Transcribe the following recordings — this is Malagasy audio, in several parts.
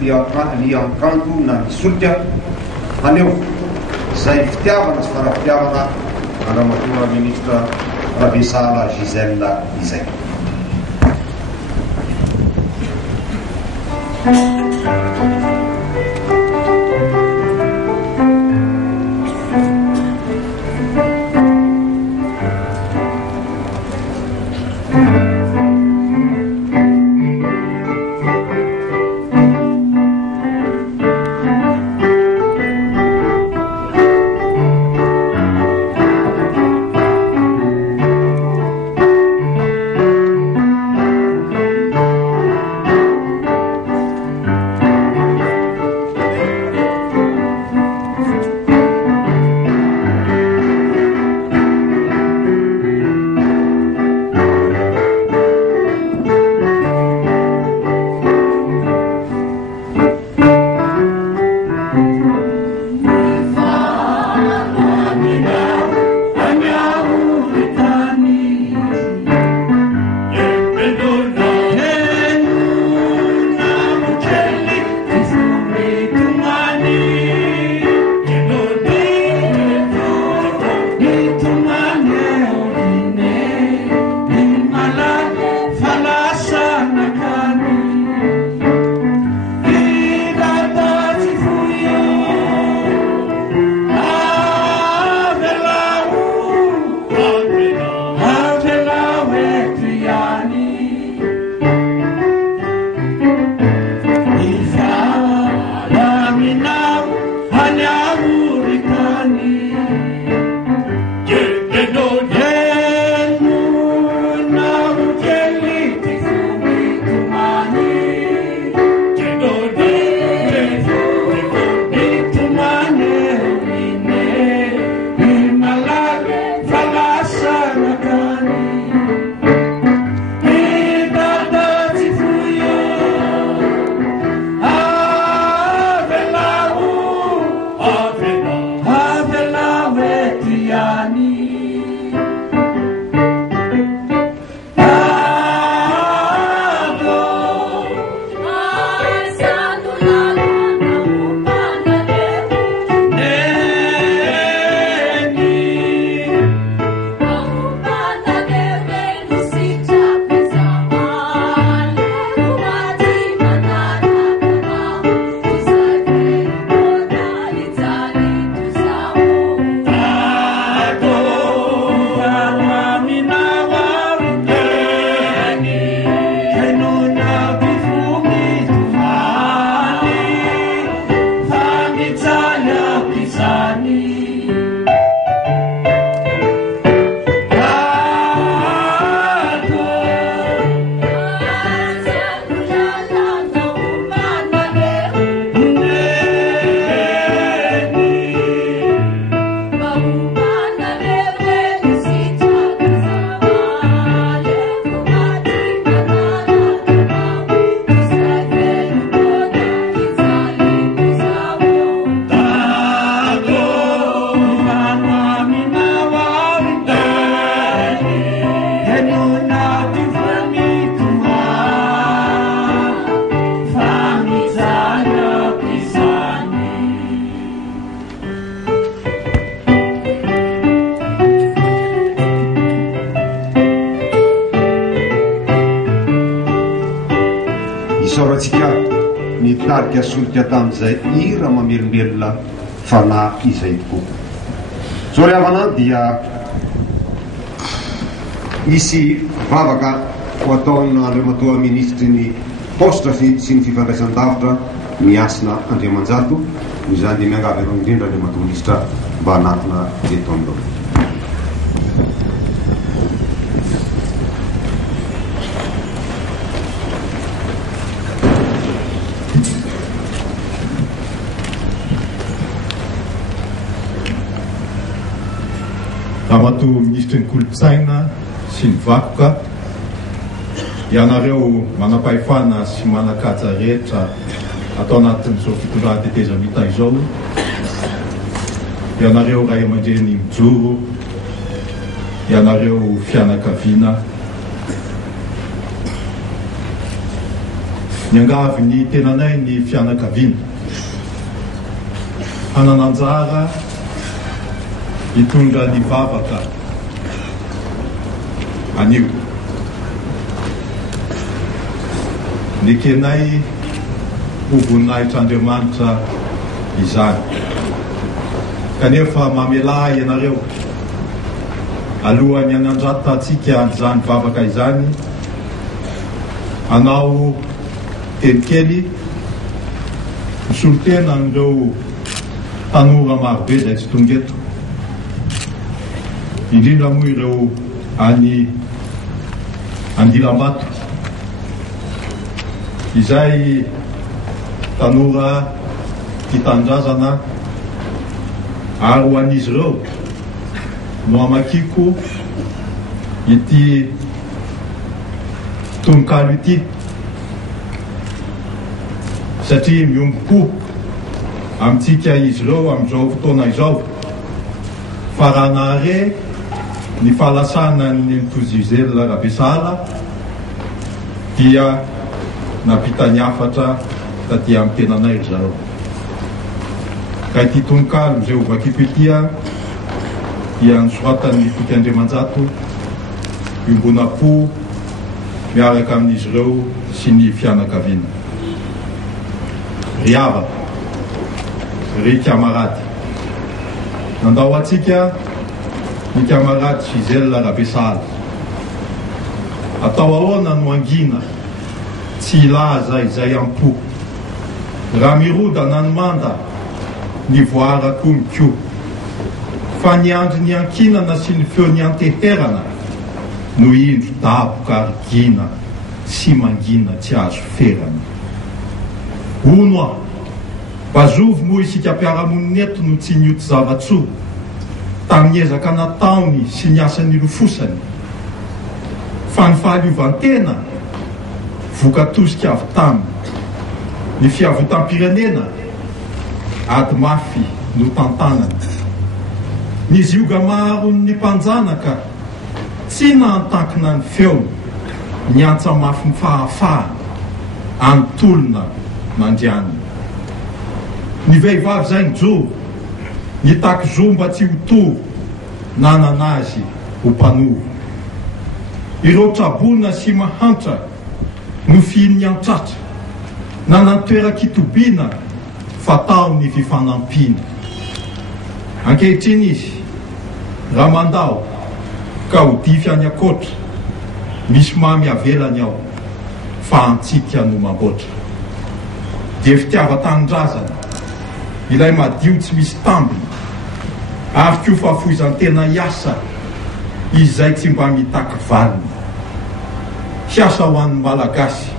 liankanto na misolika aneo zay fitiavana sy farafitiavana andramatoa ministra Ravesala Gisèle izay. Solika tamin'izay ira mamelombelona fanahy izay tokoa. Zao ry havana dia misy vavaka ho ataona Andriamatoa ministry ny poste sy ny fifandraisan-davitra miasina Andriamanjato, izany dia miangavy anao indrindra Andriamatoa ministra mba hanatona eto amin'izao. Amato ministry ny kolotsaina sy ny vakoka, ianareo manapahefana sy manakaja rehetra atao anatin'izao fitondran-tetezamita izao, ianareo ray aman-dreny mijoro, ianareo fianakaviana, niangavy ny tenanay ny fianakaviana hanananjara hitondra ny vavaka anio ny kenay ho voninahitr'Andriamanitra izany kanefa mamelay ianareo alohan'ny hanandratantsika izany vavaka izany anao kelikely misolotena n'ireo tanora marobe izay tsy tonga eto indrindra moa ireo any Andilambato izay tanora titandrazana ary ho an'izy ireo no amakiko ity tononkalo ity satria miombo-po amintsika izy ireo amin'izao fotoana izao fa raha nahare ny fahalasana ny Ntozizela Rabesala dia napita ny afatra taty amin'ny tenanay ry zareo ka ity tononkalo izay ovakiko itya dia nisoratan'ny Fotry Andriamanjato iombona-po miaraka amin'izy ireo sy ny fianakaviana. Ry havaka, ry kamarady, nandao atsika ny kamarady Gisèle Rabesala. Atao ahoana no angina tsy ilaza izay ampo raha mirodana ny manda ny voarako miko fa ny andro ny ankinana sy ny feo ny anteherana no indro daboka arigina sy mangina tsy azo ferana. Ono aho bazovy moa isika mpiaramonina eto no tsy nioty zavatsoa tamin'ny ezaka nataony sy ny asany lofosany fa ny fahaliovantena vokatosika avy taminy ny fiavotam-pirenena ady mafy no tantanany ny zioga maro ny mpanjanaka tsy nahantankina ny feony ny antsa mafy ny fahafahana antolona mandrianina ny vehivavy zay ny joro ny taky zomba tsy ho toro nananazy ho mpanovo ireo trabona sy mahantra no fihin'ny antratra nanantoerakitobiana fatao ny fifanampiana ankehitriny izy raha mandao ka ho dify any akoatra misy mamy avelany ao fa antsika no mamboatra dia fitiava-tanindrazana ilay madio tsy misy tambiny ary ko fahafoizan-tena hiasa izay tsy mba mitaky valiny hiasa ho an'ny malagasy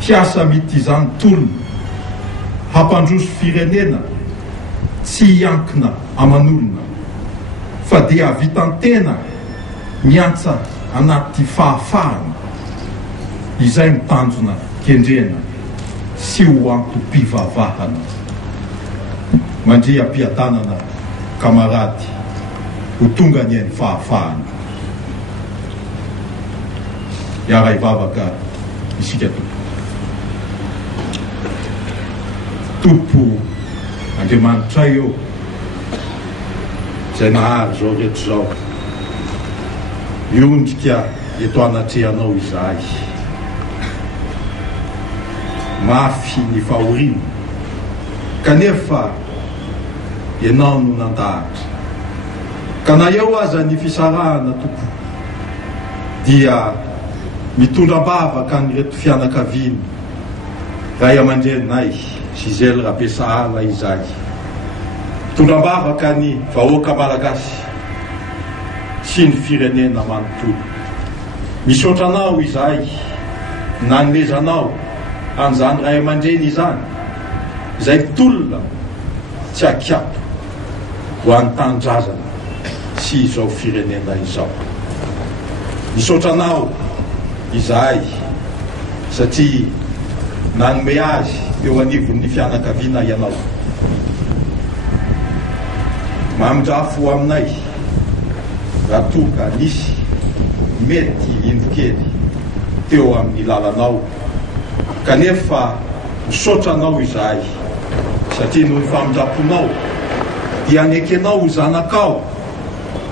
hiasa mitizany tolona hampandroso firenena tsy hiankina aman'olona fa dia havitantena miantsa anaty fahafahana izay mitanjona kendrena sy ho antom-pivavahana. Mandria ampiadanana kamarady ho tonga ny hainy fahafahana iara ivavaka isika tompo Andriamanitra eo izay nahary zao rehetra zao miondrika eto anatrehanao izahay mafy ny fahoriana kanefa ianao no nandahatra ka na eo aza ny fisarahana toko dia mitondra-bavaka ny reto fianakaviana ray aman-drenay Gisèle Rabesala izahay mitondra-bavaka ny vahoaka malagasy sy ny firenena manontolo misaotra anao izahay nanomezanao an'izany ray aman-dreny izany izay tolona tsy akiapo ho an'ny tanindrazana sy izao firenena izao misaotra anao izahay satria nanome azy eo anivon'ny fianakaviana ianao mamindrafo aminay raha toka nisy mety indrokely teo amin'ny lalanao kanefa misaotra anao izahay satria noho ny famindraponao dia anekenao zanakao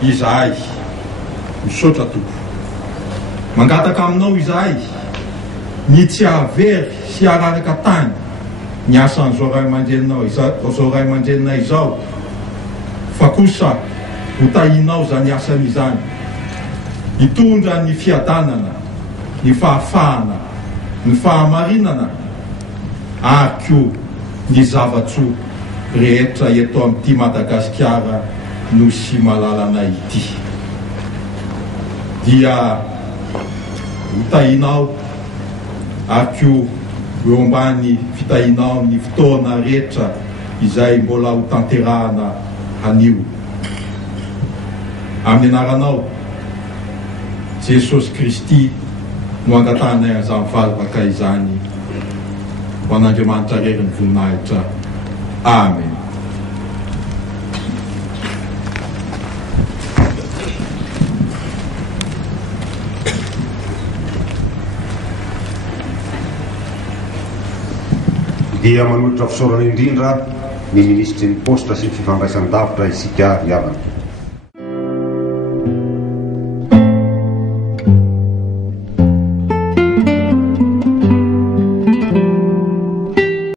izahay. Misaotra tompo, mangataka aminao izahay ny tsy havery sy araraka tany ny asan'izao ray aman-drenina izao, fa kosa hotahinao zany asany izany, hitondra ny fiadanana, ny fahafahana, ny fahamarinana ary koa ny zavatso rehetra eto amin'ity Madagasikara no sy malalana ity. Dia hotahinao ary koa eo ambany fitahinao ny fotoana rehetra izay mbola ho tanterahana anio. Amin'ny anaranao Jesosy Kristy no angatanay an'izany valivaka izany, ho an'Andriamanitra rery ny voninahitra. Amen. Dia manolotra fisaorana indrindra ny ministry ny posta sy ny fifandraisan-davitra isika havana.